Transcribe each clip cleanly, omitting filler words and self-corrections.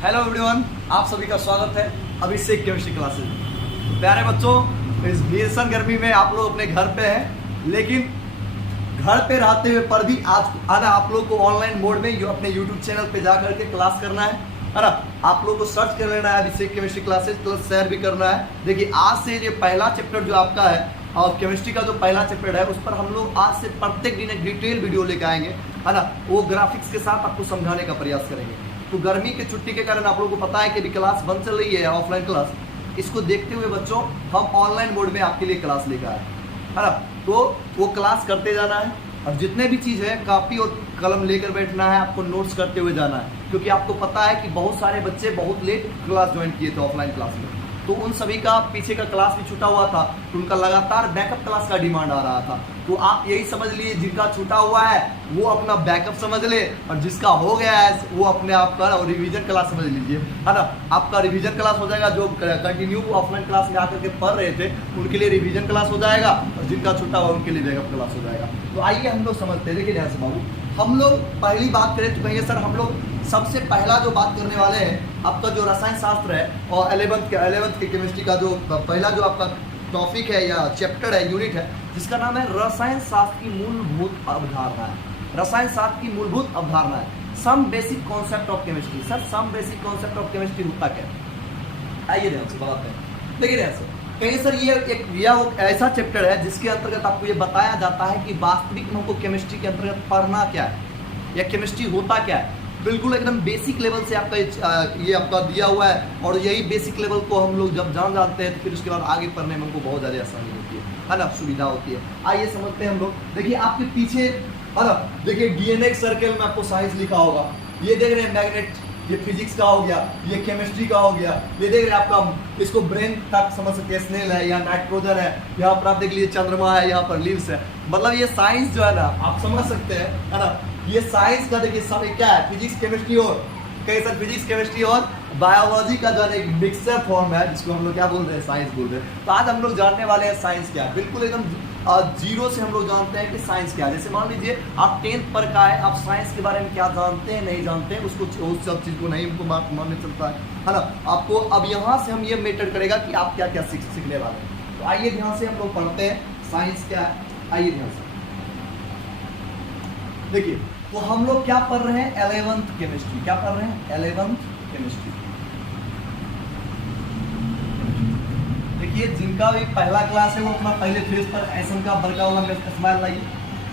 Hello everyone, आप सभी का स्वागत है अभिषेक केमिस्ट्री क्लासेस में। प्यारे बच्चों, इस भीषण गर्मी में आप लोग अपने घर पे हैं, लेकिन घर पे रहते हुए पर भी आज आप लोग को ऑनलाइन मोड में अपने यूट्यूब चैनल पे जा करके क्लास करना है ना। आप लोग को सर्च कर लेना है अभिषेक केमिस्ट्री क्लासेस, प्लस शेयर भी करना है। देखिए, आज से ये पहला चैप्टर जो आपका है और केमिस्ट्री का जो पहला चैप्टर है, उस पर हम लोग आज से प्रत्येक दिन एक डिटेल वीडियो लेके आएंगे, है ना। वो ग्राफिक्स के साथ आपको समझाने का प्रयास करेंगे। तो गर्मी की छुट्टी के कारण आप लोगों को पता है कि अभी क्लास बंद चल रही है, ऑफलाइन क्लास। इसको देखते हुए बच्चों हम ऑनलाइन मोड में आपके लिए क्लास लेकर आए, है ना। तो वो क्लास करते जाना है और जितने भी चीज़ है कापी और कलम लेकर बैठना है, आपको नोट्स करते हुए जाना है, क्योंकि आपको पता है कि बहुत सारे बच्चे बहुत लेट क्लास ज्वाइन किए थे ऑफलाइन क्लास में। तो उन सभी का पीछे का क्लास भी छूटा हुआ था, तो उनका लगातार बैकअप क्लास का डिमांड आ रहा था। तो आप यही समझ लिए, जिनका छूटा हुआ है वो अपना बैकअप समझ ले, और जिसका हो गया है वो अपने आप का रिवीजन क्लास समझ लीजिए, है ना। आपका रिवीजन क्लास हो जाएगा। जो कंटिन्यू ऑफलाइन क्लास में आकर के पढ़ रहे थे उनके लिए रिवीजन क्लास हो जाएगा, और जिनका छूटा हुआ उनके लिए बैकअप क्लास हो जाएगा। तो आइए हम लोग समझते हैं। देखिए ध्यान से बाबू, हम लोग पहली बात करें तो कहिए सर, हम लोग सबसे पहला जो बात करने वाले हैं आपका जो रसायन शास्त्र है और 11th के केमिस्ट्री का जो पहला जो आपका टॉपिक है या चैप्टर है, यूनिट है, जिसका नाम है रसायन शास्त्र की मूलभूत अवधारणाएं। रसायन शास्त्र की मूलभूत अवधारणाएं, some basic concept of chemistry. Sir, some basic concept of chemistry होता क्या है? आइए ध्यान से बात है। देखिए ध्यान से, कहीं सर ये एक ऐसा चैप्टर है जिसके अंतर्गत आपको ये बताया जाता है कि वास्तविक में हमको केमिस्ट्री के अंतर्गत पढ़ना क्या है या केमिस्ट्री होता क्या है। बिल्कुल एकदम बेसिक लेवल से आपका ये आपका दिया हुआ है, और यही बेसिक लेवल को हम लोग जब जानते हैं तो फिर उसके बाद आगे पढ़ने में हमको बहुत ज़्यादा आसानी होती है ना, सुविधा होती है। आइए समझते हैं हम लोग। देखिए आपके पीछे, है ना, देखिए डीएनए सर्कल में आपको साइंस लिखा होगा। ये देख रहे हैं मैग्नेट, ये फिजिक्स का हो गया, ये केमिस्ट्री का हो गया। ये देख रहे हैं आपका, इसको ब्रेन तक समझ सकते हैं, स्नेल है, यहाँ नाइट्रोजन है, यहाँ पर आप देख लीजिए चंद्रमा है, यहाँ पर लीव्स है। मतलब ये साइंस जो है ना, आप समझ सकते हैं, है ना। ये साइंस का देखिए सब क्या है, फिजिक्स केमिस्ट्री और कई सर फिजिक्स केमिस्ट्री और बायोलॉजी का जो एक मिक्सर फॉर्म है, जिसको हम लोग क्या बोल रहे हैं, साइंस बोल रहे हैं। तो आज हम लोग जानने वाले हैं साइंस क्या है। बिल्कुल एकदम जीरो से हम लोग जानते हैं कि साइंस क्या है। जैसे मान लीजिए आप 10th पर का है, आप साइंस के बारे में क्या जानते हैं, नहीं जानते हैं, उसको उस सब चीज़ को नहीं हमको मानने चलता है ना। आपको अब यहाँ से हम ये मैटर करेगा कि आप क्या क्या सीखने वाले हैं। तो आइए ध्यान से हम लोग पढ़ते हैं साइंस क्या है। आइए ध्यान से देखिए, तो हम लोग क्या पढ़ रहे हैं, 11th केमिस्ट्री। क्या पढ़ रहे हैं, 11th केमिस्ट्री। देखिए जिनका भी पहला क्लास है वो अपना पहले फेस पर ऐसा का बड़का वाला स्माइल लाइए,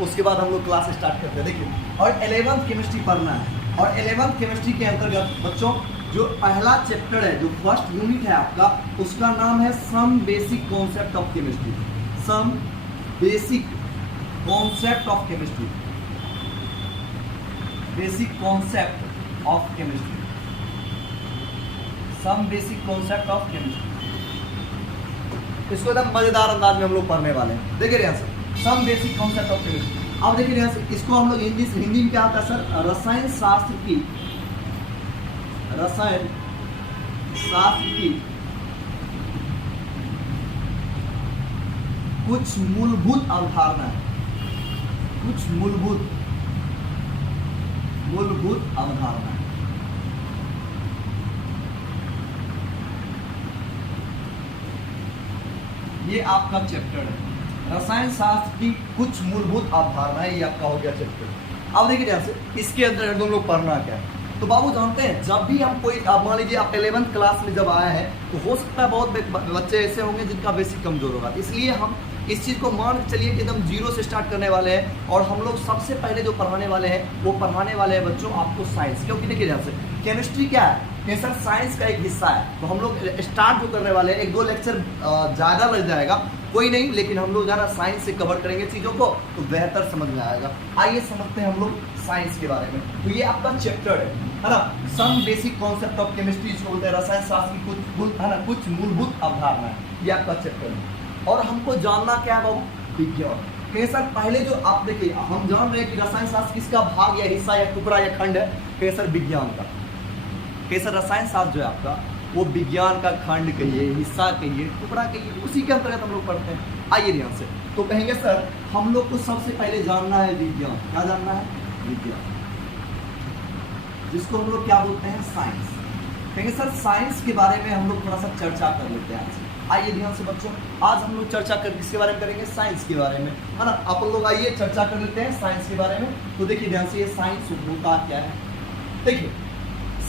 उसके बाद हम लोग क्लास स्टार्ट करते हैं। देखिए, और 11th केमिस्ट्री पढ़ना है, और 11th केमिस्ट्री के अंतर्गत बच्चों जो पहला चैप्टर है, जो फर्स्ट यूनिट है आपका, उसका नाम है some basic concept of chemistry. Some basic concept of chemistry, basic concept of chemistry, some basic concept of chemistry. इसको एकदम मजेदार अंदाज में हम लोग पढ़ने वाले हैं। देखिए यहाँ से, some basic concept of chemistry. अब देखिए यहाँ से, इसको हम लोग हिंदी में क्या होता है सर, रसायन शास्त्र की, रसायन शास्त्र की कुछ मूलभूत अवधारणा है, कुछ मूलभूत अवधारणा। ये आपका चैप्टर है, रसायन शास्त्र की कुछ मूलभूत अवधारणाएं। ये आपका हो गया चैप्टर। अब देखिए ध्यान से, इसके अंदर हम लोग पढ़ना क्या है। तो बाबू जानते हैं, जब भी हम कोई, आप मान लीजिए आप 11th क्लास में जब आए हैं, तो हो सकता है बहुत बच्चे ऐसे होंगे जिनका बेसिक कमजोर होगा। इसलिए हम इस चीज़ को मान के चलिए कि एकदम जीरो से स्टार्ट करने वाले हैं, और हम लोग सबसे पहले जो पढ़ाने वाले हैं वो पढ़ाने वाले हैं बच्चों आपको साइंस। क्योंकि देखिए ध्यान से, केमिस्ट्री क्या है, ये सर साइंस का एक हिस्सा है। तो हम लोग स्टार्ट जो करने वाले हैं, 1-2 लेक्चर ज़्यादा लग जाएगा, कोई नहीं, लेकिन हम लोग ज़्यादा साइंस से कवर करेंगे चीज़ों को, तो बेहतर समझ में आएगा। आइए समझते हैं हम लोग साइंस के बारे में। तो ये आपका चैप्टर है ना, some basic concept of chemistry, जिसको बोलते हैं रसायन शास्त्र की कुछ, है ना, कुछ मूलभूत अवधारणा है। ये आपका चैप्टर है, और हमको जानना क्या है बाबू, विज्ञान। कहीं सर पहले जो आप देखिए, हम जान रहे हैं कि रसायन शास्त्र किसका भाग या हिस्सा या टुकड़ा या खंड है, कहीं सर विज्ञान का। कहीं सर रसायन शास्त्र जो है आपका, वो विज्ञान का खंड कहिए, हिस्सा कहिए, टुकड़ा कहिए, उसी के अंतर्गत हम लोग पढ़ते हैं। आइए ध्यान से, तो कहेंगे सर हम लोग को सबसे पहले जानना है विज्ञान। क्या जानना है, विज्ञान, जिसको हम लोग क्या बोलते हैं, साइंस। कहेंगे सर साइंस के बारे में हम लोग थोड़ा सा चर्चा कर लेते हैं आज। आइए ध्यान से बच्चों, आज हम लोग चर्चा कर किसके बारे में करेंगे, साइंस के बारे में, है ना। आप लोग आइए चर्चा कर लेते हैं साइंस के बारे में। तो देखिए ध्यान से, ये साइंस होता क्या है। देखिए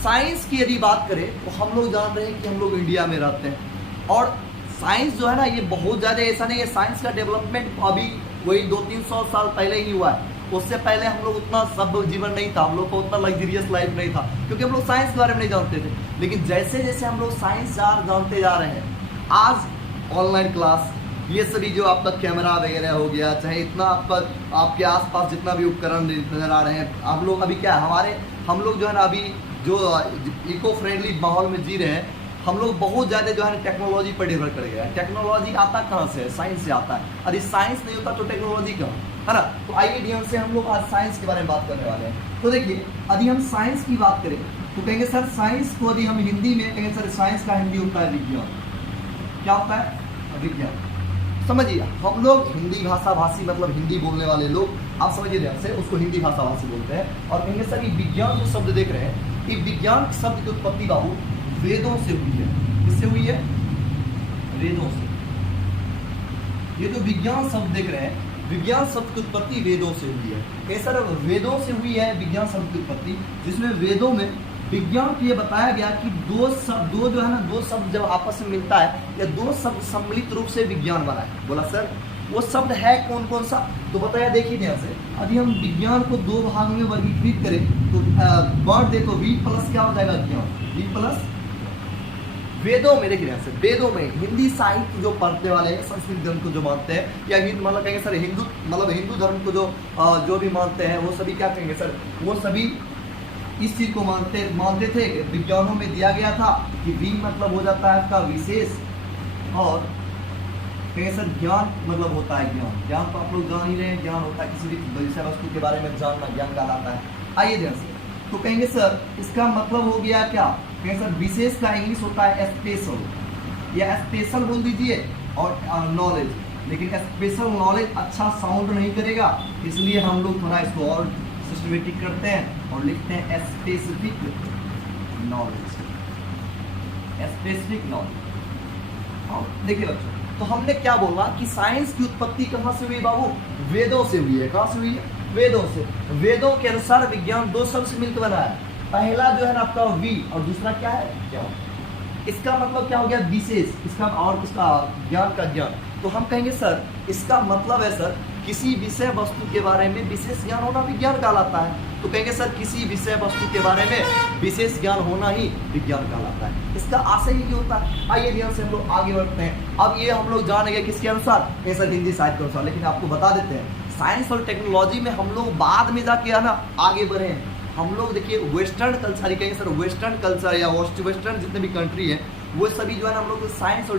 साइंस की यदि बात करें तो हम लोग जान रहे हैं कि हम लोग इंडिया में रहते हैं, और साइंस जो है ना ये बहुत ज़्यादा ऐसा नहीं है, साइंस का डेवलपमेंट अभी वही 200-300 साल पहले ही हुआ है। उससे पहले हम लोग उतना सब जीवन नहीं था, हम लोग को उतना लग्जरियस लाइफ नहीं था, क्योंकि हम लोग साइंस के बारे में नहीं जानते थे। लेकिन जैसे जैसे हम लोग साइंस जानते जा रहे हैं, आज ऑनलाइन क्लास, ये सभी जो आपका कैमरा वगैरह हो गया, चाहे इतना आपके आसपास जितना भी उपकरण नजर आ रहे हैं, आप लोग अभी क्या हम लोग जो है ना अभी जो इको फ्रेंडली माहौल में जी रहे हैं, हम लोग बहुत ज़्यादा जो है टेक्नोलॉजी पर निर्भर कर गए हैं। टेक्नोलॉजी आता कहाँ से है, साइंस से आता है। यदि साइंस नहीं होता तो टेक्नोलॉजी कहाँ, है ना। तो आइए ध्यान से हम लोग आज साइंस के बारे में बात करने वाले हैं। तो देखिए यदि हम साइंस की बात करें तो कहेंगे सर साइंस को यदि हम हिंदी में कहेंगे सर, साइंस का हिंदी होता है विज्ञान। क्या होता है, विज्ञान। समझिए, हम लोग हिंदी भाषा भाषी मतलब हिंदी बोलने वाले लोग, आप समझिए ध्यान से, उसको हिंदी भाषा भाषी बोलते हैं। और कहेंगे सर ये विज्ञान जो शब्द देख रहे हैं, ये विज्ञान शब्द की उत्पत्ति बाबू वेदों से हुई है। किससे हुई है, वेदों से। ये जो विज्ञान शब्द देख रहे हैं, विज्ञान शब्द की उत्पत्ति वेदों से हुई है। ये सर वेदों से हुई है विज्ञान शब्द की उत्पत्ति, जिसमें वेदों में विज्ञान को ये बताया गया कि दो शब्द जब आपस में मिलता है या दो शब्द सम्मिलित रूप से विज्ञान बना है। बोला सर वो शब्द है कौन कौन सा, तो बताया देखिए ध्यान से। यदि हम विज्ञान को दो भाग में वर्गीकृत करें तो वर्ड देखो, वी प्लस क्या हो जाएगा, ज्ञान, वी प्लस वेदों में। देखिए ध्यान से, वेदों में हिंदी साहित्य जो पढ़ने वाले हैं, संस्कृत ग्रंथ को जो मानते हैं, या मतलब कहेंगे सर हिंदू धर्म को जो भी मानते हैं, वो सभी क्या कहेंगे सर, वो सभी इस चीज को मानते थे। विज्ञानों में दिया गया था कि वी मतलब हो जाता है आपका विशेष, और कहेंगे सर ज्ञान मतलब होता है ज्ञान। ज्ञान तो आप लोग जान ही रहे हैं, ज्ञान होता है किसी भी विषय वस्तु के बारे में जानना, ज्ञान कहलाता है। आइए ध्यान से, तो कहेंगे सर इसका मतलब हो गया क्या, कहेंगे सर विशेष का इंग्लिश होता है स्पेशल, या स्पेशल बोल दीजिए, और नॉलेज। लेकिन स्पेशल नॉलेज अच्छा साउंड नहीं करेगा, इसलिए हम लोग थोड़ा इसको और सिस्टमेटिक करते हैं और लिखते हैं स्पेसिफिक नॉलेज, स्पेसिफिक नॉलेज। और देखिए बच्चों, तो हमने क्या बोला कि साइंस की उत्पत्ति कहाँ से हुई बाबू, वेदों से हुई है। कहाँ से हुई है, वेदों से। वेदों के अनुसार विज्ञान दो शब्द से मिलकर बना है। पहला जो है ना आपका वी, और दूसरा क्या है, ज्ञान। इसका मतलब क्या हो गया, विशेष, इसका और किसका, ज्ञान का ज्ञान। तो हम कहेंगे सर इसका मतलब है सर किसी विषय वस्तु के बारे में विशेष ज्ञान होना विज्ञान कहलाता है। तो कहेंगे सर किसी विषय वस्तु के बारे में विशेष ज्ञान होना ही विज्ञान कहलाता है। इसका आशय ही होता है। आइए ध्यान से हम लोग आगे बढ़ते हैं। अब ये हम लोग जानेंगे किसके अनुसार, सर हिंदी साहित्य के अनुसार। लेकिन आपको बता देते हैं साइंस और टेक्नोलॉजी में हम लोग बाद में जाके है ना आगे बढ़े हैं। हम लोग देखिए वेस्टर्न कल्चर, कहेंगे सर वेस्टर्न कल्चर या वेस्टर्न जितने भी कंट्री है, वो सभी जो है ना हम लोग साइंस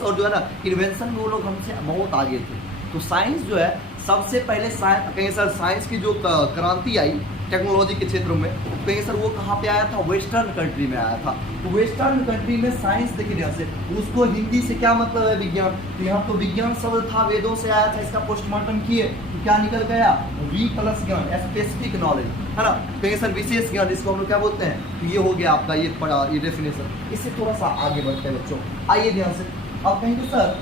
और जो है ना इन्वेंशन में वो लोग हमसे बहुत आगे थे। तो साइंस जो है सबसे पहले कहेंगे सर साइंस की जो क्रांति आई टेक्नोलॉजी के क्षेत्रों में, कहेंगे सर वो कहाँ पे आया था, वेस्टर्न कंट्री में आया था। तो वेस्टर्न कंट्री में साइंस देखिए ध्यान से, उसको हिंदी से क्या मतलब है, विज्ञान। तो यहाँ तो विज्ञान शब्द था, वेदों से आया था, इसका पोस्टमार्टम किए तो क्या निकल गया, वी प्लस ज्ञान, स्पेसिफिक नॉलेज, है ना। कहेंगे सर विशेष ज्ञान, इसको हम लोग क्या बोलते हैं, तो ये हो गया आपका ये पढ़ा ये डेफिनेशन। इससे थोड़ा सा आगे बढ़ते हैं बच्चों, आइए ध्यान से। अब कहेंगे सर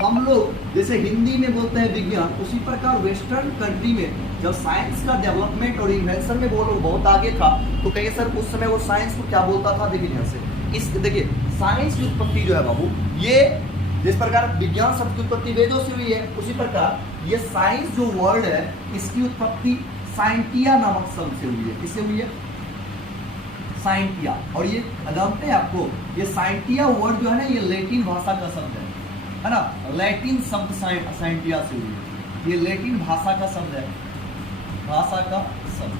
हम लोग जैसे हिंदी में बोलते हैं विज्ञान, उसी प्रकार वेस्टर्न कंट्री में जब साइंस का डेवलपमेंट और इन्वेंशन में वो लोग बहुत आगे था, तो कहेंगे सर उस समय वो साइंस को क्या बोलता था, देखिए ध्यान से। इस देखिए साइंस की उत्पत्ति जो है बाबू, ये जिस प्रकार विज्ञान शब्द की उत्पत्ति वेदों से हुई है, उसी प्रकार ये साइंस जो वर्ड है इसकी उत्पत्ति साइंटिया नामक शब्द से हुई है। किससे हुई है, साइंटिया। और ये जानते हैं आपको, ये साइंटिया वर्ड जो है ना ये लैटिन भाषा का शब्द है ना, लैटिन शब्द साइंटिया से हुई है। ये लैटिन भाषा का शब्द है, भाषा का शब्द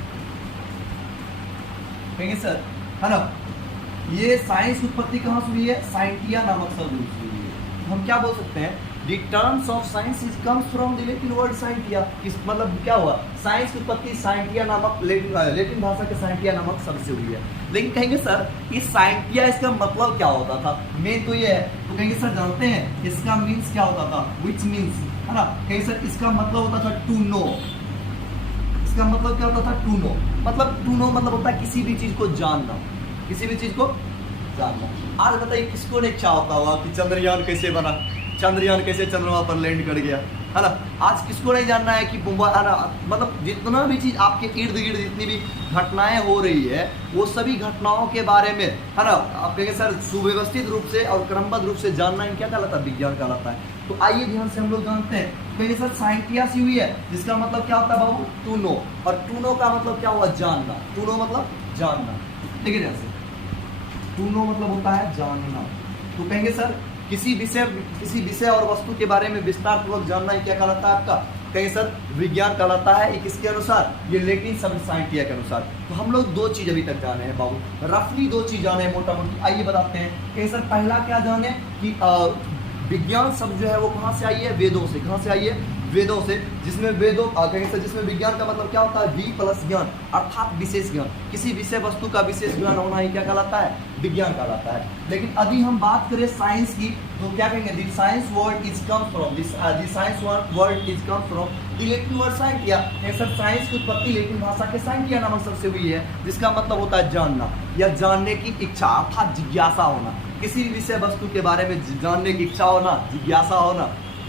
कहेंगे सर, है ना। ये साइंस उत्पत्ति कहाँ से हुई है, साइंटिया नामक शब्द से हुई है। हम क्या बोल सकते हैं, The terms of science is comes from the Latin word scientia। किस मतलब क्या हुआ, साइंस की उत्पत्ति साइंटिया नामक लैटिन भाषा के साइंटिया नामक शब्द से हुई है। लेकिन कहेंगे सर इस साइंटिया इसका मतलब क्या होता था, मेन तो ये है। तो कहेंगे सर जानते हैं इसका मीन्स क्या होता था, which means, है ना। कहेंगे सर इसका मतलब होता था टू नो। इसका मतलब क्या होता था, टू नो। मतलब टू नो मतलब होता है किसी भी चीज को जानना, किसी भी चीज को जानना। आज बताइए किसको नहीं इच्छा होता होगा कि चंद्रयान कैसे बना, चंद्रयान कैसे चंद्रमा पर लैंड कर गया, है ना। आज किसको नहीं जानना है कि मुंबई, है ना, मतलब जितना भी चीज़ आपके इर्द गिर्द जितनी भी घटनाएं हो रही है वो सभी घटनाओं के बारे में, है ना, आप कहेंगे सर सुव्यवस्थित रूप से और क्रमबद्ध रूप से जानना ही क्या कहलाता है, विज्ञान कहलाता है। तो आइए ध्यान से हम लोग जानते हैं। कहेंगे सर साइंटियास हुई है जिसका मतलब क्या होता है बाबू, टू नो, और टू नो का मतलब क्या हुआ, जानना। टू नो मतलब जानना, देखिए ध्यान से, टू नो मतलब होता है जानना। तो कहेंगे सर किसी विषय और वस्तु के बारे में विस्तार पूर्वक जानना ही क्या कहलाता है आपका, कहेंगे सर विज्ञान कहलाता है। ये किसके अनुसार, ये लैटिन शब्द साइंटिया के अनुसार। तो हम लोग दो चीज अभी तक जाने हैं बाबू, रफली दो चीज जाने हैं मोटा मोटी, आइए बताते हैं। कहेंगे सर पहला क्या जाने कि विज्ञान शब्द जो है वो कहाँ से आई है, वेदों से। कहाँ से आई है, वेदों से, जिसमें वेदों कहेंगे सर जिसमें विज्ञान का मतलब क्या होता है, वी प्लस ज्ञान, अर्थात विशेष ज्ञान। किसी विषय वस्तु का विशेष ज्ञान होना ही क्या कहलाता है, विज्ञान कहलाता है। लेकिन अभी हम बात करें साइंस की, तो क्या कहेंगे, the science word is come from the science word is come from the Latin word scientia. Sir science की उत्पत्ति लैटिन भाषा के साइंटिया नामक शब्द से हुई है, जिसका मतलब होता है जानना या जानने की इच्छा, अर्थात जिज्ञासा होना। किसी विषय वस्तु के बारे में जानने की इच्छा होना, जिज्ञासा होना,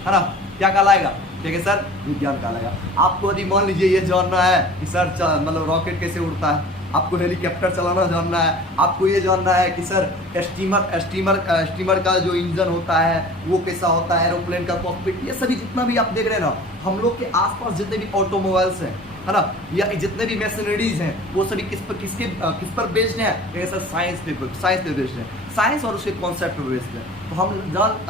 है ना, क्या कहलाएगा, ठीक है सर, विज्ञान कहलाएगा। आपको यदि मान लीजिए ये जानना है कि सर मतलब रॉकेट कैसे उड़ता है, आपको हेलीकॉप्टर चलाना जानना है, आपको ये जानना है कि सर स्टीमर का जो इंजन होता है वो कैसा होता है, एरोप्लेन का कॉकपिट, ये सभी जितना भी आप देख रहे हैं ना, हम लोग के आसपास जितने भी ऑटोमोबाइल्स हैं, है ना, या जितने भी मशीनरीज हैं, वो सभी किस पर बेस्ड है, सर साइंस पे बेस्ड है, साइंस और उसके कॉन्सेप्ट पे बेस्ड है। तो हम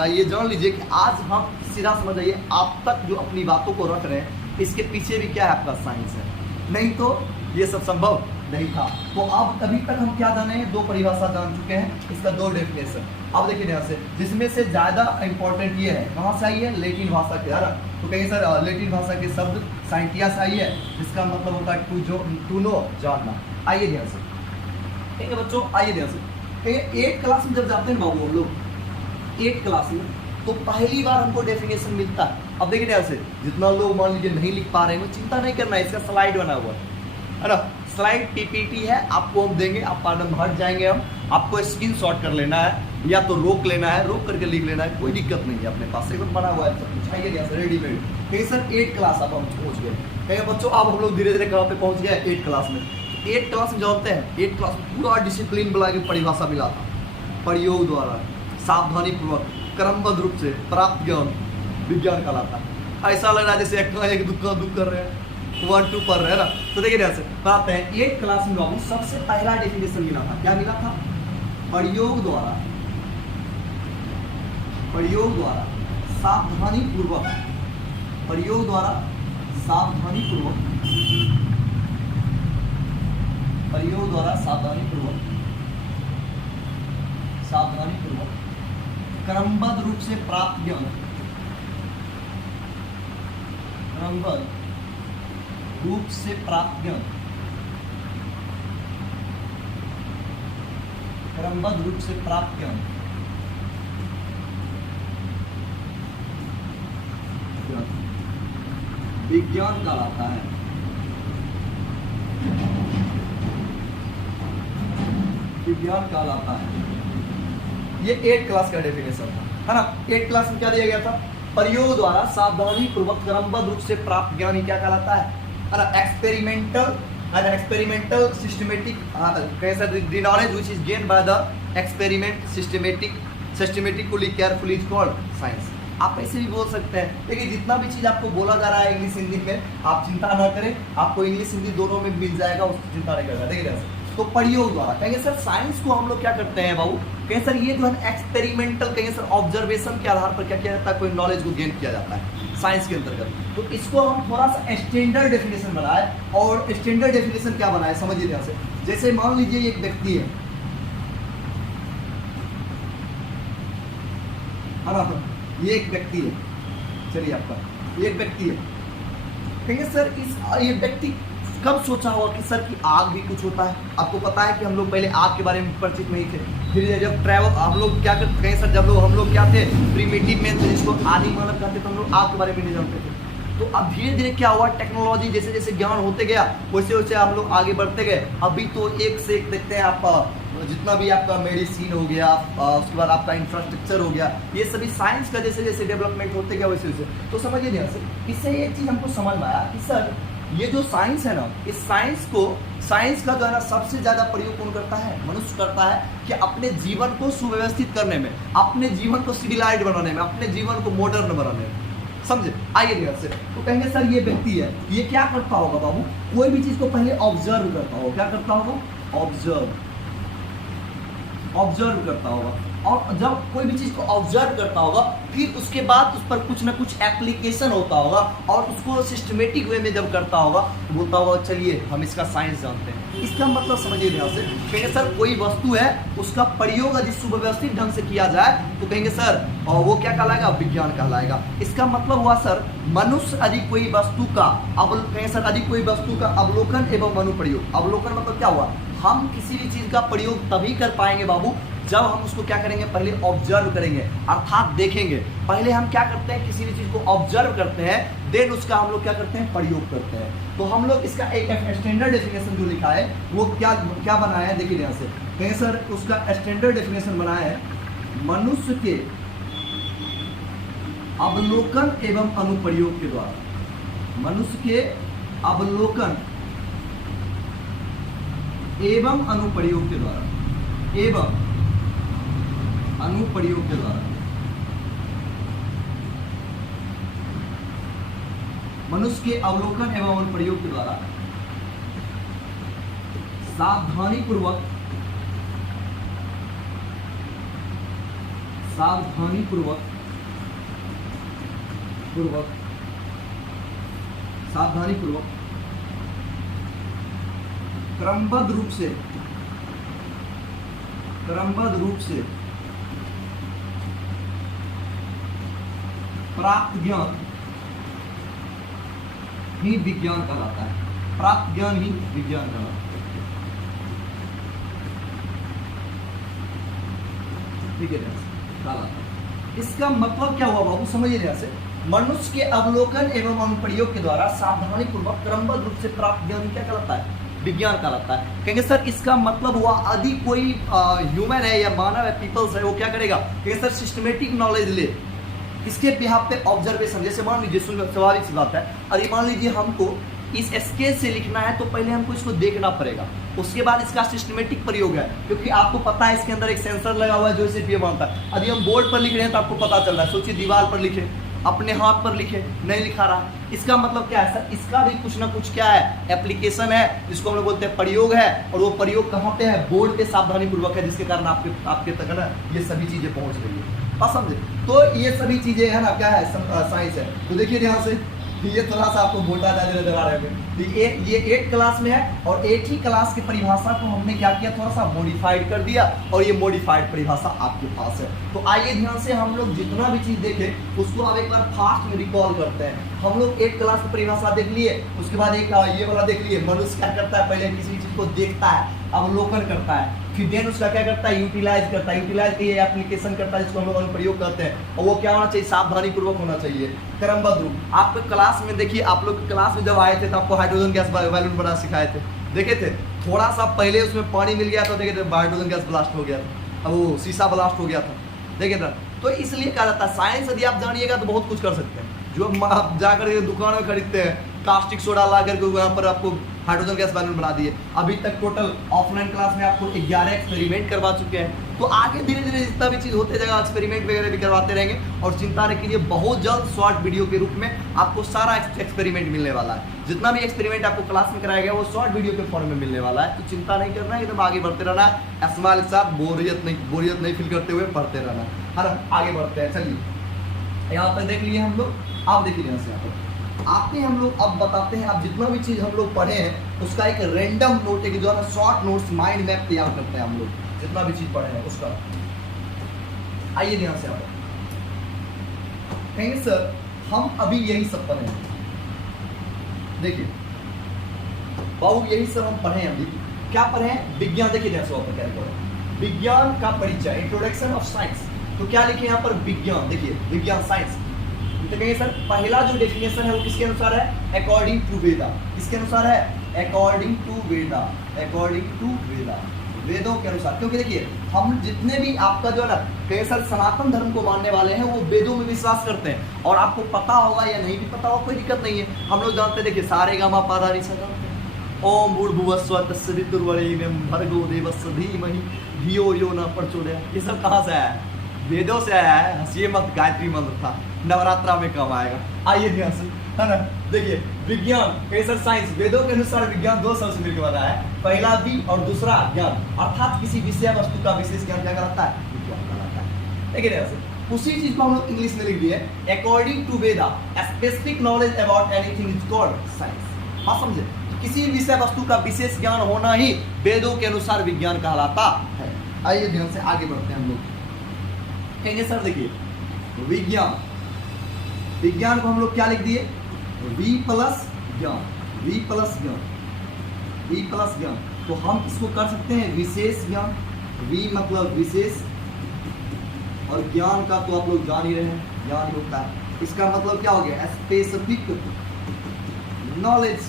ये जान लीजिए कि आज हम सीधा समझ आइए, आप तक जो अपनी बातों को रख रहे हैं इसके पीछे भी क्या है, आपका साइंस है, नहीं तो ये सब संभव नहीं था। तो अब अभी तक हम क्या जाने हैं, दो परिभाषा जान चुके हैं, इसका दो डेफिनेशन। अब देखिए ध्यान से, जिसमें से ज्यादा इंपॉर्टेंट ये है, कहाँ से आई है, लैटिन भाषा के, यार तो कहिए सर लैटिन भाषा के शब्द साइंटिया से आई है, जिसका मतलब होता है टू नो, जानना। आइए ध्यान से, ठीक है बच्चों, आइए ध्यान से, 8th क्लास में जब जाते हैं बाबू हम लोग 8th क्लास में, तो पहली बार हमको डेफिनेशन मिलता है। अब देखिए ध्यान से, जितना लोग मान लीजिए नहीं लिख पा रहे हैं, चिंता नहीं करना है, इसका स्लाइड बना हुआ है ना, स्लाइड पीपीटी है, आपको हम देंगे, आप पार्डन हट जाएंगे हम, आपको स्क्रीनशॉट कर लेना है या तो रोक लेना है, रोक करके लिख लेना है, कोई दिक्कत नहीं है, अपने पास एकदम बना हुआ है सब कुछ। आइए ध्यान से, रेडीमेड। कहीं सर 8th क्लास अब हम पहुंच गए, कहीं बच्चों अब हम लोग धीरे धीरे कहाँ पे पहुंच गए, 8th क्लास में। 8th क्लास में जानते हैं, 8th क्लास में पूरा डिसिप्लिन बुला के परिभाषा मिला था, प्रयोग द्वारा सावधानी पूर्वक क्रमबद्ध रूप से प्राप्त ज्ञान विज्ञान कहलाता है। ऐसा लग रहा है जैसे एक दुख कर रहे हैं, 1 2 पढ़ रहे हैं ना। तो देखिए ध्यान से बताते हैं, 8th क्लास में बाबू सबसे पहला डेफिनेशन मिला था, क्या मिला था, प्रयोग द्वारा सावधानी पूर्वक, प्रयोग द्वारा सावधानी पूर्वक, प्रयोग द्वारा सावधानी पूर्वक क्रमबद्ध रूप से प्राप्त ज्ञान, क्रमबद्ध रूप से प्राप्त ज्ञान, क्रमबद्ध रूप से प्राप्त ज्ञान विज्ञान कहलाता है। विज्ञान कहलाता है। ये 8th क्लास का डेफिनेशन था, है ना। 8th क्लास में क्या दिया गया था, प्रयोग द्वारा सावधानी पूर्वक क्रमबद्ध रूप से प्राप्त ज्ञान ही क्या कहलाता है ना, experimental systematic knowledge which is gained by the experiment systematically carefully is called science. आप ऐसे भी बोल सकते हैं, लेकिन जितना भी चीज आपको बोला जा रहा है इंग्लिश हिंदी में, आप चिंता ना करें, आपको इंग्लिश हिंदी दोनों में मिल जाएगा, उसकी चिंता नहीं करना। देखिए तो प्रयोग द्वारा कहेंगे सर, साइंस को हम लोग क्या करते हैं बाबू, कहें सर ये जो है एक्सपेरिमेंटल, कहेंगे सर ऑब्जर्वेशन के आधार पर क्या किया जाता है, कोई नॉलेज को गेन किया जाता है साइंस के अंतर्गत। तो इसको हम थोड़ा सा स्टैंडर्ड डेफिनेशन बनाए, और स्टैंडर्ड डेफिनेशन क्या बनाए समझिए ध्यान से। जैसे मान लीजिए एक व्यक्ति है ना, ये एक व्यक्ति है, चलिए आपका ये एक व्यक्ति है, कहेंगे सर ये व्यक्ति कब सोचा होगा कि सर की आग भी कुछ होता है। आपको पता है कि हम लोग पहले आग के बारे में परिचित नहीं थे, फिर जब ट्रैवल हम लोग क्या करते, कहें सर जब हम लोग क्या थे, प्रीमिटिव मैन थे, जिसको आदि मानव कहते थे, हम लोग आग के बारे में नहीं जानते थे। तो अब धीरे धीरे क्या हुआ, टेक्नोलॉजी जैसे जैसे ज्ञान होते गया वैसे वैसे हम लोग आगे बढ़ते गए। अभी तो एक से एक देखते हैं आप, जितना भी आपका मेडिसिन हो गया, उसके बाद आपका इंफ्रास्ट्रक्चर हो गया, ये सभी साइंस का जैसे जैसे डेवलपमेंट होते गया वैसे वैसे। तो समझिए ध्यान से, इससे एक चीज़ हमको समझ में आया कि सर ये जो साइंस है ना, इस साइंस का जो है ना सबसे ज़्यादा प्रयोग कौन करता है, मनुष्य करता है कि अपने जीवन को सुव्यवस्थित करने में, अपने जीवन को सिविलाइज्ड बनाने में, अपने जीवन को मॉडर्न बनाने में। समझे? आइए ध्यान से। तो कहेंगे सर ये व्यक्ति है, ये क्या करता होगा बाबू, कोई भी चीज़ को पहले ऑब्जर्व करता होगा। क्या करता होगा? ऑब्जर्व करता होगा। और जब कोई भी चीज़ को ऑब्जर्व करता होगा फिर उसके बाद उस पर कुछ ना कुछ एप्लीकेशन होता होगा और उसको सिस्टमेटिक वे में जब करता होगा तो बोलता होगा चलिए हम इसका साइंस जानते हैं। इसका मतलब समझिए ध्यान से, कहेंगे सर कोई वस्तु है उसका प्रयोग यदि सुव्यवस्थित ढंग से किया जाए तो कहेंगे सर और वो क्या कहलाएगा, विज्ञान कहलाएगा। इसका मतलब हुआ सर मनुष्य यदि कोई वस्तु का कहेंगे सर यदि कोई वस्तु का अवलोकन एवं अनुप्रयोग। अवलोकन मतलब क्या हुआ, हम किसी भी चीज़ का प्रयोग तभी कर पाएंगे बाबू जब हम उसको क्या करेंगे, पहले ऑब्जर्व करेंगे अर्थात देखेंगे। पहले हम क्या करते हैं, किसी भी चीज़ को ऑब्जर्व करते हैं, देन उसका हम लोग क्या करते हैं, प्रयोग करते हैं। तो हम लोग इसका एक स्टैंडर्ड डेफिनेशन जो लिखा है वो क्या बनाया है, देखिए यहाँ से कहें सर उसका स्टैंडर्ड डेफिनेशन बनाया है, मनुष्य के अवलोकन एवं अनुप्रयोग के द्वारा। मनुष्य के अवलोकन एवं अनुप्रयोग के द्वारा, एवं अनुप्रयोग के द्वारा मनुष्य के अवलोकन एवं अनुप्रयोग के द्वारा सावधानी पूर्वक क्रमबद्ध रूप से प्राप्त ज्ञान ही विज्ञान कहलाता है। प्राप्त ज्ञान ही विज्ञान कहलाता है। ठीक है, इसका मतलब क्या हुआ बाबू, समझिए ध्यान से, मनुष्य के अवलोकन एवं अनुप्रयोग के द्वारा सावधानी पूर्वक क्रमबद्ध रूप से प्राप्त ज्ञान क्या कहलाता है, विज्ञान कहलाता है। कहेंगे सर इसका मतलब हुआ यदि कोई ह्यूमन है या मानव है, पीपल्स है, वो क्या करेगा, कहेंगे सर सिस्टमेटिक नॉलेज ले, इसके बिहाफ पे ऑब्जर्वेशन। जैसे मान लीजिए, स्वाभाविक सी बात है, अरे मान लीजिए हमको इस स्केच से लिखना है तो पहले हमको इसको देखना पड़ेगा, उसके बाद इसका सिस्टमेटिक प्रयोग है, क्योंकि आपको पता है इसके अंदर एक सेंसर लगा हुआ है जो इसे मानता है। यदि हम बोर्ड पर लिख रहे हैं तो आपको पता चल रहा है, सोचिए दीवार पर लिखे, अपने हाथ पर लिखे, नहीं लिखा रहा। इसका मतलब क्या है सर, इसका भी कुछ ना कुछ क्या है, एप्लीकेशन है, जिसको हम लोग बोलते हैं प्रयोग है। और वो प्रयोग कहाँ पे है, बोर्ड पे सावधानी पूर्वक है, जिसके कारण आपके तक ना ये सभी चीजें पहुंच रही है। समझे? तो ये सभी चीजें है ना, क्या है, साइंस है। तो देखिए यहाँ से ये थोड़ा सा आपको मोटा ज्यादा नजर आ रहा है, ये 8 क्लास में है और 8 ही क्लास की परिभाषा को हमने क्या किया, थोड़ा सा मॉडिफाइड कर दिया और ये मॉडिफाइड परिभाषा आपके पास है। तो आइए ध्यान से हम लोग जितना भी चीज देखें उसको अब एक बार फास्ट में रिकॉल करते हैं। हम लोग 8 क्लास की परिभाषा देख लिए, उसके बाद एक ये वाला देख लिए, मनुष्य क्या करता है, पहले किसी चीज को देखता है, अवलोकन करता है, फिर देन उसका क्या करता है, यूटिलाइज करता है, यूटिलाइज के एप्लीकेशन करता है, जिसको हम लोग अनुप्रयोग करते हैं। और वो क्या होना चाहिए, सावधानी पूर्वक होना चाहिए, क्रमबद्ध रूप। आपको क्लास में देखिए, आप लोग क्लास में जब आए थे तो आपको हाइड्रोजन गैस बैलून बना सिखाए थे, देखे थे, थोड़ा सा पहले उसमें पानी मिल गया तो देखे थे हाइड्रोजन गैस ब्लास्ट हो गया था, अब वो शीशा ब्लास्ट हो गया था, देखे था। तो इसलिए कहा जाता है साइंस यदि आप जानिएगा तो बहुत कुछ कर सकते हैं। जो आप जाकर दुकान में खरीदते हैं, कास्टिक सोडा ला करके वहाँ पर आपको हाइड्रोजन गैस बैलून बना दिए। अभी तक टोटल ऑफलाइन क्लास में आपको 11 एक्सपेरिमेंट करवा चुके हैं। तो आगे धीरे धीरे जितना भी चीज़ होते जाएगा, एक्सपेरिमेंट वगैरह भी करवाते रहेंगे। और चिंता न कीजिए, बहुत जल्द शॉर्ट वीडियो के रूप में आपको सारा एक्सपेरिमेंट मिलने वाला है। जितना भी एक्सपेरिमेंट आपको क्लास में कराया गया वो शॉर्ट वीडियो के फॉर्म में मिलने वाला है। तो चिंता नहीं करना है, एकदम आगे बढ़ते रहना है, स्माइल के साथ बोरियत नहीं फील करते हुए पढ़ते रहना है ना। आगे बढ़ते हैं, चलिए यहाँ पर देख लिए हम लोग। आप देखिए यहाँ से यहाँ पर आते हैं हम लोग, अब बताते हैं, अब जितना भी चीज़ हम लोग पढ़े हैं उसका एक रैंडम नोट है कि जो है शॉर्ट नोट्स माइंड मैप तैयार करते हैं हम लोग, जितना भी चीज़ पढ़े हैं उसका। आइए ध्यान से आप कहेंगे सर हम अभी यही सब पढ़े हैं, देखिए बाबू यही सब हम पढ़े हैं। अभी क्या पढ़े हैं, विज्ञान। देखिए ध्यान से आप क्या पढ़े, विज्ञान का परिचय, इंट्रोडक्शन ऑफ साइंस। तो क्या लिखे यहाँ पर, विज्ञान। देखिए विज्ञान, साइंस, तो कहेंगे सर पहला जो डेफिनेशन है वो किसके अनुसार है? According to Veda. किसके अनुसार है? According to Veda. According to Veda, वेदों के अनुसार। क्योंकि देखिए हम जितने भी आपका जो है ना कहें सर सनातन धर्म को मानने वाले हैं वो वेदों में विश्वास करते हैं। और आपको पता होगा या नहीं भी पता होगा कोई दिक्कत नहीं है, हम लोग जानते हैं। देखिए सारे गामा पादा नी सा जानते हैं। ओम भूर्भुवस्सुः तस्य वितुर्वरेण्यं भर्गो देवस्य धीमहि धियो यो न प्रचोदयात्। ये सब कहाँ से आया है? वेदों से आया है। हंसिए मत, गायत्री मंत्र था, नवरात्रा में काम आएगा। आइए ध्यान से, है ना। देखिए विज्ञान कैसर साइंस, वेदों के अनुसार विज्ञान दो शब्द से मिलकर बना है, पहला वि और दूसरा ज्ञान, अर्थात किसी विषय वस्तु का विशेष ज्ञान क्या कहलाता है? विज्ञान कहलाता है। देखिए ध्यान से, उसी चीज को हम लोग इंग्लिश में लिख दिए, according to Veda specific knowledge about anything is called science. हाँ समझे? किसी विषय वस्तु का विशेष ज्ञान होना ही वेदों के अनुसार विज्ञान कहलाता है। आइए ध्यान से आगे बढ़ते हैं हम लोग। कहेंगे सर देखिए विज्ञान, विज्ञान को हम लोग क्या लिख दिए? वी प्लस ज्ञान, वी प्लस ज्ञान, वी प्लस ज्ञान। तो हम इसको कर सकते हैं विशेष ज्ञान। वी मतलब विशेष और ज्ञान का तो आप लोग जान ही रहे हैं, ज्ञान ही होता है। इसका मतलब क्या हो गया? स्पेसिफिक नॉलेज,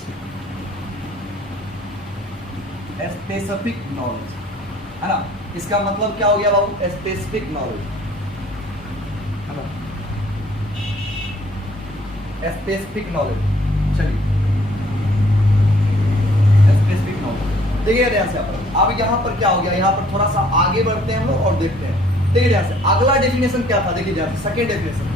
स्पेसिफिक नॉलेज, है ना। इसका मतलब क्या हो गया बाबू? स्पेसिफिक नॉलेज, है ना, स्पेसिफिक नॉलेज। चलिए स्पेसिफिक नॉलेज देखिए ध्यान से। अब यहाँ पर क्या हो गया? यहाँ पर थोड़ा सा आगे बढ़ते हैं हम लोग और देखते हैं। देखिए ध्यान से, अगला डेफिनेशन क्या था? देखिए ध्यान से, सेकेंड डेफिनेशन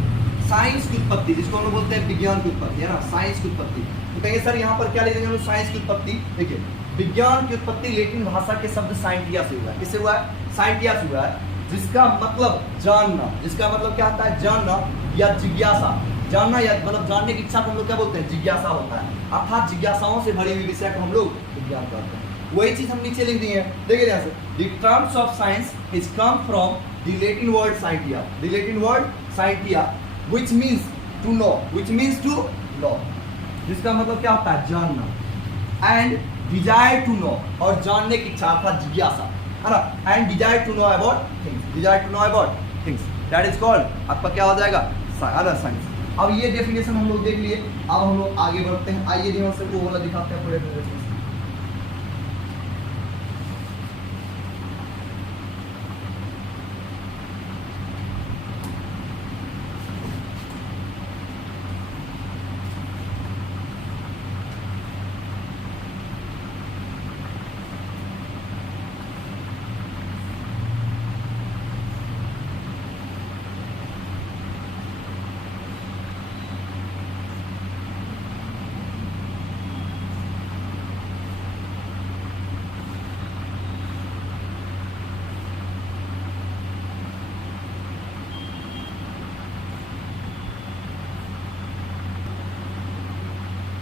साइंस की उत्पत्ति, जिसको हम लोग बोलते हैं विज्ञान की उत्पत्ति, है ना, साइंस की उत्पत्ति। तो कहेंगे सर यहाँ पर क्या लिखेंगे हम लोग? साइंस की उत्पत्ति। देखिए विज्ञान की उत्पत्ति लैटिन भाषा के शब्द साइंटिया से हुआ है। किससे हुआ है? साइंटिया से हुआ है, जिसका मतलब जानना। जिसका मतलब क्या होता है? जानना या जिज्ञासा। जानना या मतलब जानने की इच्छा को हम लोग क्या बोलते हैं? जिज्ञासा होता है। अर्थात जिज्ञासाओं से भरी हुई विषय को हम लोग विज्ञान कहते हैं। वही चीज हम नीचे लिख दी है। देखिए ध्यान से, the terms of science is come from the Latin word scientia, the Latin word scientia which means to know, which means to know, जिसका मतलब क्या होता है? जानना। एंड डिजायर टू नो, और जानने की इच्छा अर्थात जिज्ञासा, है ना। And desire to know about things, desire to know about things, that is called आपका क्या हो जाएगा? साइंस। अब ये डेफिनेशन हम लोग देख लिए, अब हम लोग आगे बढ़ते हैं। आइए ध्यान से वो वाला दिखाते हैं पूरे डेफिनेशन।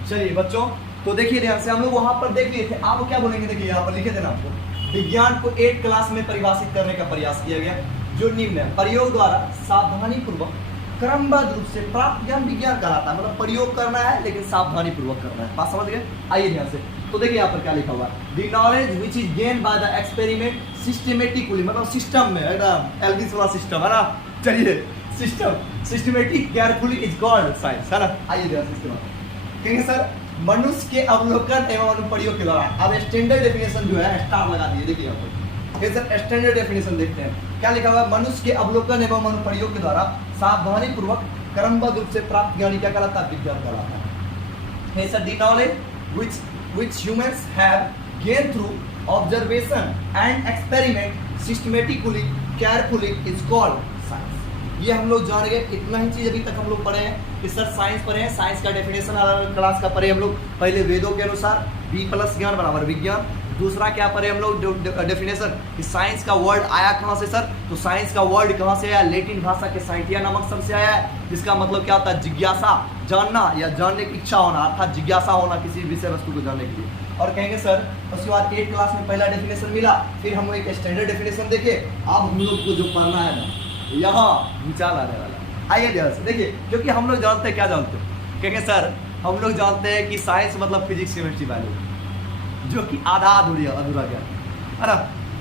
चलिए बच्चों, तो देखिए ध्यान से, हम लोग वहां पर देख लिए थे। आप क्या बोलेंगे? देखिए यहाँ पर लिखे थे ना आपको, विज्ञान को 8 क्लास में परिभाषित करने का प्रयास किया गया, जो निम्न है। प्रयोग द्वारा सावधानी पूर्वक क्रमबद्ध रूप से प्राप्त ज्ञान विज्ञान कहलाता है। मतलब प्रयोग करना है लेकिन सावधानी पूर्वक करना है। बात समझ गए? आइए ध्यान से, तो देखिए यहाँ पर क्या लिखा हुआ है? The knowledge which is gained by the experiment systematically, मतलब सिस्टम में, एकदम एल्विस वाला सिस्टम, है ना। चलिए system, systematic carefully is called science, है ना। आइए ध्यान से, कहेंगे सर मनुष्य के अवलोकन एवं अनुप्रयोग के द्वारा। अब स्टैंडर्ड डेफिनेशन जो है स्टार लगा दिए। देखिए यहाँ पर सर स्टैंडर्ड डेफिनेशन देखते हैं क्या लिखा हुआ है? मनुष्य के अवलोकन एवं अनुप्रयोग के द्वारा सावधानी पूर्वक क्रमबद्ध रूप से प्राप्त ज्ञान क्या कहलाता है? विज्ञान कहलाता है। Sir the knowledge which humans have gained through observation and experiment systematically carefully is called science। ये हम लोग जान गए। इतना ही चीज अभी तक हम लोग पढ़े हैं कि सर साइंस पढ़े हैं, साइंस का डेफिनेशन अलग क्लास का पढ़े हम लोग। पहले वेदों के अनुसार बी प्लस ज्ञान बराबर विज्ञान। दूसरा क्या पढ़े हम लोग? डेफिनेशन कि साइंस का वर्ड आया कहाँ से सर? तो साइंस का वर्ड कहाँ से आया? लैटिन भाषा के साइंटिया नामक शब्द से आया है, जिसका मतलब क्या होता है? जिज्ञासा, जानना या जानने की इच्छा होना, अर्थात जिज्ञासा होना किसी विषय वस्तु को जानने के लिए। और कहेंगे सर उसके बाद 8 क्लास में पहला डेफिनेशन मिला, फिर हम एक स्टैंडर्ड डेफिनेशन देखे। अब हम लोग को जो पढ़ना है ना, यहाँ विचार आने वाला। आइए ध्यान से देखिए, क्योंकि हम लोग जानते हैं, क्या जानते हैं? कहेंगे सर हम लोग जानते हैं कि साइंस मतलब फिजिक्स, केमिस्ट्री, बायोलॉजी, जो कि आधा अधूरा ज्ञान है ना।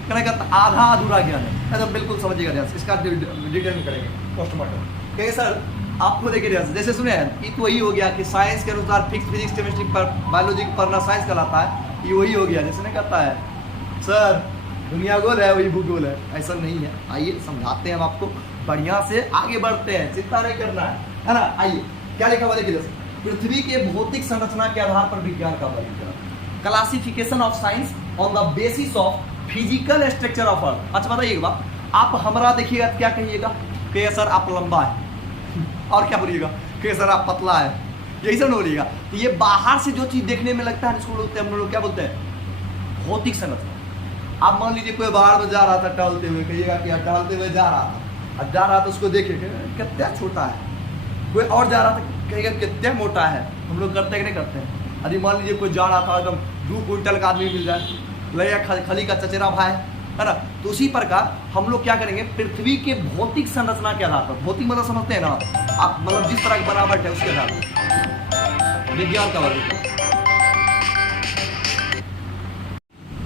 करेगा आधा अधूरा ज्ञान है, तो बिल्कुल समझिएगा ध्यान से। इसका डिटेल में करेंगे पोस्टमार्टम। कहेंगे सर आपको देखिए जैसे सुने हैं कि तो वही हो गया कि साइंस के अनुसार फिक्स फिजिक्स केमिस्ट्री पर बायोलॉजी पढ़ना साइंस कहलाता है, ये वही हो गया। जैसे नहीं कहता है सर दुनिया गोल है वही भूगोल है, ऐसा नहीं है। आइए समझाते हैं हम आपको, बढ़िया से आगे बढ़ते हैं, चिंता नहीं करना है ना। आइए क्या लिखा हुआ देखिए, पृथ्वी के भौतिक संरचना के आधार पर विज्ञान का वर्गीकरण, classification of science on the basis of physical structure of earth. अच्छा बताइए बात, आप हमारा देखिएगा क्या कहिएगा कि सर आप लंबा है, और क्या बोलिएगा कि सर आप पतला है, यही सब बोलिएगा। तो ये बाहर से जो चीज देखने में लगता है इसको हम लोग क्या बोलते हैं, भौतिक संरचना। आप मान लीजिए कोई बाहर में जा रहा था टहलते हुए, कहिएगा कि टहलते हुए जा रहा था उसको देखिए कितना छोटा है, कोई और जा रहा था कहेगा कितना मोटा है। हम लोग करते हैं कि नहीं करते हैं। यदि मान लीजिए कोई जा रहा था एकदम 2 क्विंटल का आदमी मिल जाए, लगेगा खली का चचेरा भाई है ना। तो उसी प्रकार हम लोग क्या करेंगे, पृथ्वी के भौतिक संरचना के आधार पर, भौतिक मतलब समझते हैं ना आप, मतलब जिस तरह की बनावट है उसके आधार पर विज्ञान का वर्गीकरण।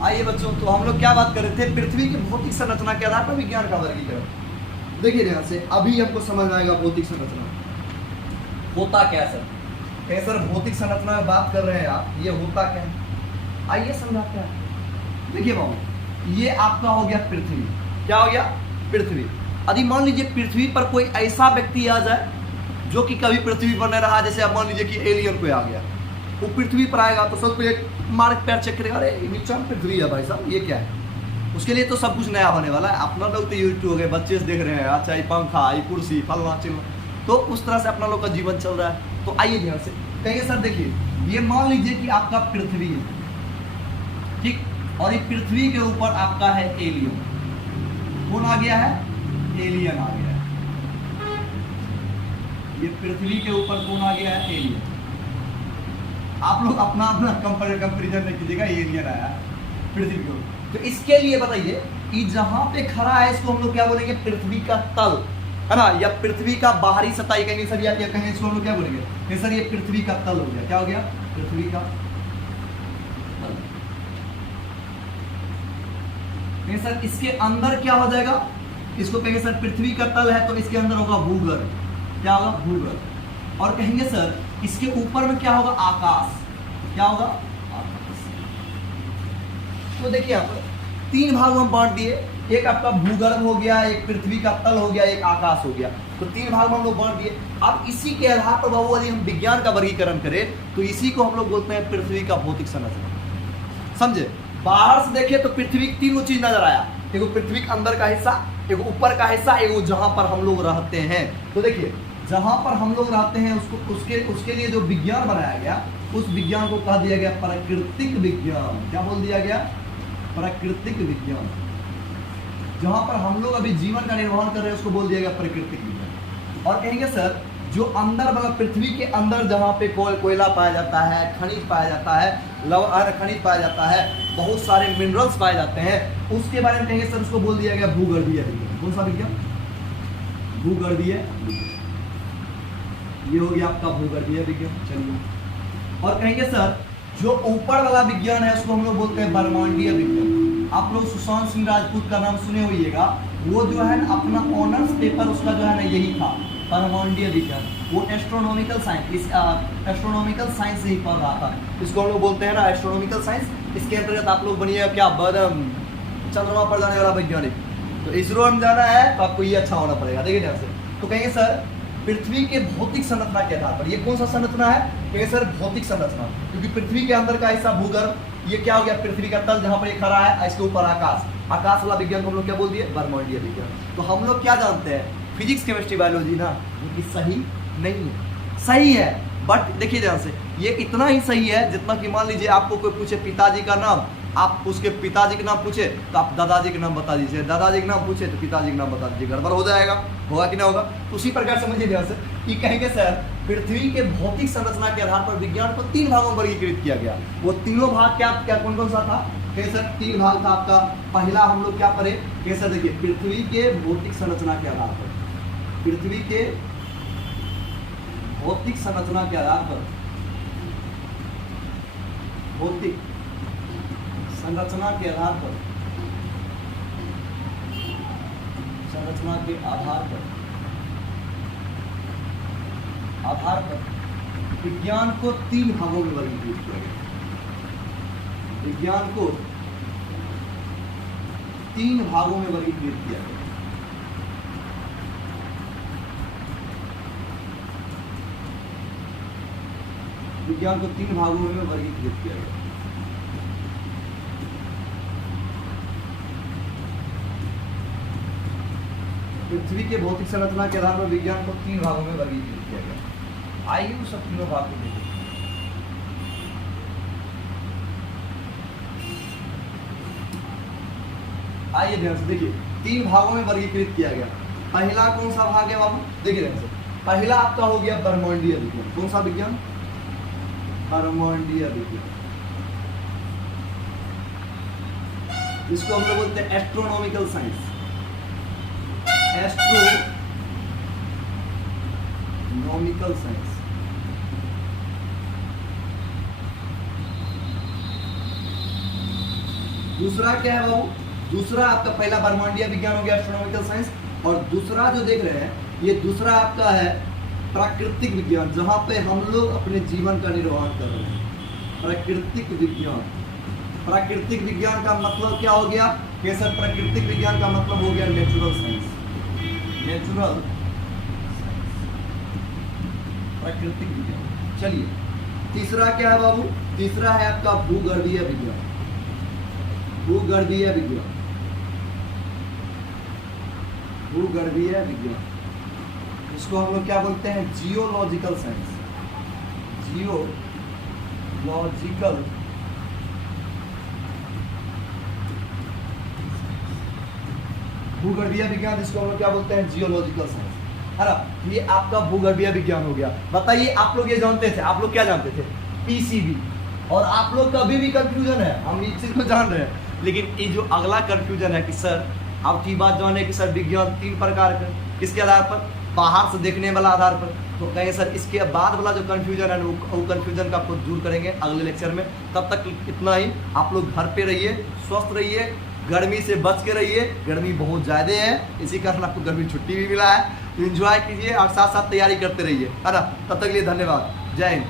आइए बच्चों, तो हम लोग क्या बात कर रहे थे, पृथ्वी की भौतिक संरचना के आधार पर विज्ञान का वर्गीकरण। देखिए ध्यान से, अभी हमको समझ आएगा भौतिक संरचना होता क्या है। सर भौतिक संरचना में बात कर रहे हैं आप, ये होता क्या है, आइए समझाते हैं। देखिए बाबू, ये आपका हो गया पृथ्वी, क्या हो गया पृथ्वी। यदि मान लीजिए पृथ्वी पर कोई ऐसा व्यक्ति आ जाए जो कि कभी पृथ्वी पर नहीं रहा, जैसे आप मान लीजिए कि एलियन कोई आ गया, वो पृथ्वी पर आएगा तो सब एक मार्ग पैर चेक करेगा, अरे नीचे पृथ्वी है भाई साहब, ये क्या है। उसके लिए तो सब कुछ नया होने वाला है। अपना लोग तो यूट्यूब हो गए, बच्चे से देख रहे हैं, अच्छा ये पंखा, ये कुर्सी, फलना चिलना, तो उस तरह से अपना लोग का जीवन चल रहा है। तो आइए ध्यान से कहिए सर, देखिए ये मान लीजिए कि आपका पृथ्वी है, ठीक, और ये पृथ्वी के ऊपर आपका है एलियन। कौन आ गया है, एलियन आ गया है। ये पृथ्वी के ऊपर कौन आ गया है, एलियन। आप लोग अपना अपना कंपेरिजन नहीं कीजिएगा, एलियन आया पृथ्वी के ऊपर। तो इसके लिए बताइए, ये जहां पे खड़ा है इसको हम लोग क्या बोलेंगे, पृथ्वी का तल है ना, या पृथ्वी का बाहरी सतह कहेंगे सर, या कहेंगे इसको हम लोग क्या बोलेंगे, नहीं सर ये पृथ्वी का तल हो गया। क्या हो गया, पृथ्वी का तल। नहीं सर इसके अंदर क्या हो जाएगा, इसको कहेंगे सर पृथ्वी का तल है तो इसके अंदर होगा भूगर्भ। क्या होगा, भूगर्भ। और कहेंगे सर इसके ऊपर में क्या होगा, आकाश। क्या होगा, आकाश। तो देखिए आप 3 भागों में बांट दिए, एक आपका भूगर्भ हो गया, एक पृथ्वी का तल हो गया, एक आकाश हो गया। तो 3 भाग में हम लोग बांट दिए। अब इसी के आधार पर बाबू यदि हम विज्ञान का वर्गीकरण करें तो इसी को हम लोग बोलते हैं पृथ्वी का भौतिक संरचना। समझे, बाहर से देखे तो पृथ्वी की 3 चीज नजर आया, एक पृथ्वी के अंदर का हिस्सा, एक ऊपर का हिस्सा, एक जहां पर हम लोग रहते हैं। तो देखिए जहां पर हम लोग रहते हैं उसको उसके लिए जो विज्ञान बनाया गया, उस विज्ञान को कह दिया गया प्राकृतिक विज्ञान। क्या बोल दिया गया, प्राकृतिक विज्ञान। जहां पर हम लोग अभी जीवन का निर्वहन कर रहे हैं उसको बोल दिया गया प्राकृतिक विज्ञान। और कहेंगे सर जो अंदर मतलब पृथ्वी के अंदर जहाँ पे कोयला पाया जाता है, खनिज पाया जाता है, खनिज पाया जाता है, बहुत सारे मिनरल्स पाए जाते हैं, उसके बारे में कहेंगे सर उसको बोल दिया गया भूगर्भीय विज्ञान। कौन सा विज्ञान, भूगर्भीय। ये हो गया आपका भूगर्भीय विज्ञान। चलिए, और कहेंगे सर जो ऊपर वाला विज्ञान है उसको हम लोग बोलते हैं ब्रह्मांडीय विज्ञान। आप लोग सुशांत सिंह राजपूत का नाम सुने होइएगा, वो जो है ना अपना ऑनर्स पेपर उसका जो है ना यही था, ब्रह्मांडीय विज्ञान। वो एस्ट्रोनॉमिकल साइंस, इस एस्ट्रोनॉमिकल साइंस से ही पढ़ रहा था। इसको हम लोग बोलते हैं ना एस्ट्रोनॉमिकल साइंस। इसके अंतर्गत आप लोग बनिएगा क्या, चंद्रमा पर जाने वाला वैज्ञानिक। तो इसरो में जाना है तो आपको ये अच्छा होना पड़ेगा। देखिए ध्यान से, तो कहेंगे सर पृथ्वी के भौतिक संरचना के आधार पर, ये कौन सा संरचना है, कहेंगे सर भौतिक संरचना, क्योंकि पृथ्वी के अंदर का हिस्सा भूगर्भ, ये क्या हो गया पृथ्वी का तल जहां पर ये खड़ा है, इसके ऊपर आकाश, आकाश वाला विज्ञान को हम लोग क्या बोल दिए, ब्रह्मांडीय विज्ञान। तो हम लोग क्या जानते हैं, फिजिक्स केमिस्ट्री बायोलॉजी ना, ये सही नहीं है, सही है बट देखिए ध्यान से, ये इतना ही सही है जितना कि मान लीजिए आपको कोई पूछे पिताजी का नाम, आप उसके पिताजी का नाम पूछे तो आप दादाजी का नाम बता दीजिए, दादाजी का नाम पूछे तो पिताजी का नाम बता दीजिए, गड़बड़ हो जाएगा, होगा कि ना होगा। तो उसी प्रकार समझिए ध्यान से कि कहेंगे सर पृथ्वी के भौतिक संरचना के आधार पर विज्ञान को 3 भागों में वर्गीकृत किया गया। वो तीनों भाग क्या क्या कौन कौन सा था, कहें सर 3 भाग था आपका। पहला हम लोग क्या पढ़े, कहें सर देखिए पृथ्वी के भौतिक संरचना के आधार पर, पृथ्वी के भौतिक संरचना के आधार पर, भौतिक संरचना के आधार पर, संरचना के आधार पर आधार पर विज्ञान को 3 भागों में वर्गीकृत किया गया। विज्ञान को 3 भागों में वर्गीकृत किया गया। विज्ञान को 3 भागों में वर्गीकृत किया गया। पृथ्वी के भौतिक संरचना के आधार पर विज्ञान को 3 भागों में वर्गीकृत किया गया। आइए उस सब तीनों भाग को देखें। आइए ध्यान से देखिए, 3 भागों में वर्गीकृत किया गया। पहला कौन सा भाग है बाबू? देखिए ध्यान से, पहला आपका हो गया ब्रह्मांडीय विज्ञान। कौन सा विज्ञान? ब्रह्मांडीय विज्ञान, इसको हम लोग बोलते हैं एस्ट्रोनॉमिकल साइंस। Astronomical science. दूसरा क्या है बाबू? दूसरा आपका, पहला ब्रह्मांडीय विज्ञान हो गया एस्ट्रोनॉमिकल साइंस, और दूसरा जो देख रहे हैं ये दूसरा आपका है प्राकृतिक विज्ञान, जहां पे हम लोग अपने जीवन का निर्वाह कर रहे हैं। प्राकृतिक विज्ञान। प्राकृतिक विज्ञान का मतलब क्या हो गया? कि सर प्राकृतिक विज्ञान का मतलब हो गया नेचुरल साइंस। नेचुरल प्राकृतिक विज्ञान। चलिए तीसरा क्या है बाबू? तीसरा है आपका भूगर्भीय विज्ञान। भूगर्भीय विज्ञान। भूगर्भीय विज्ञान, इसको हम लोग क्या बोलते हैं? Geological science. जियोलॉजिकल भूगर्भीय विज्ञान, जिसको हम लोग क्या बोलते हैं? जियोलॉजिकल साइंस, है ना। ये आपका भूगर्भीय विज्ञान हो गया। बताइए, आप लोग ये जानते थे? आप लोग क्या जानते थे? पीसीबी। और आप लोग का अभी भी कंफ्यूजन है, हम इस चीज को जान रहे हैं, लेकिन ये जो अगला कंफ्यूजन है कि सर आप की बात जाने कि सर विज्ञान 3 प्रकार के, किसके आधार पर? बाहर से देखने वाला आधार पर। तो कहें सर इसके बाद वाला जो कंफ्यूजन है वो कंफ्यूजन का आपको दूर करेंगे अगले लेक्चर में। तब तक इतना ही। आप लोग घर पे रहिए, स्वस्थ रहिए, गर्मी से बच के रहिए। गर्मी बहुत ज़्यादा है, इसी कारण आपको गर्मी छुट्टी भी मिला है। तो एंजॉय कीजिए और साथ साथ तैयारी करते रहिए, है ना। तब तक के लिए धन्यवाद। जय हिंद।